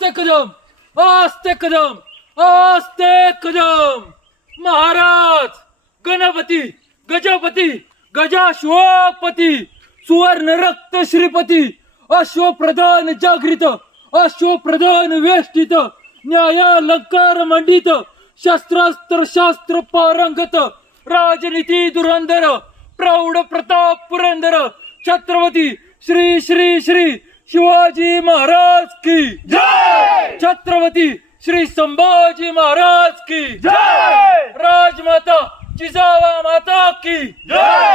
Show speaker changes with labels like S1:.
S1: आस्ते कदम आस्ते कदम आस्ते कदम. महाराज गणपती गजपती गजाशोपती सुवर्ण रक्त श्रीपती अश्वप्रधान जागृत अश्वप्रधान वेष्टित न्यायालंकार मंडित शस्त्रास्त्र शास्त्र पारंगत राजनीती धुरंधर प्रौढ प्रताप पुरंदर छत्रपती श्री श्री श्री शिवाजी महाराज की
S2: जय!
S1: छत्रपती श्री संभाजी महाराज की
S2: जय!
S1: राजमाता जिजावा माता की
S2: जय!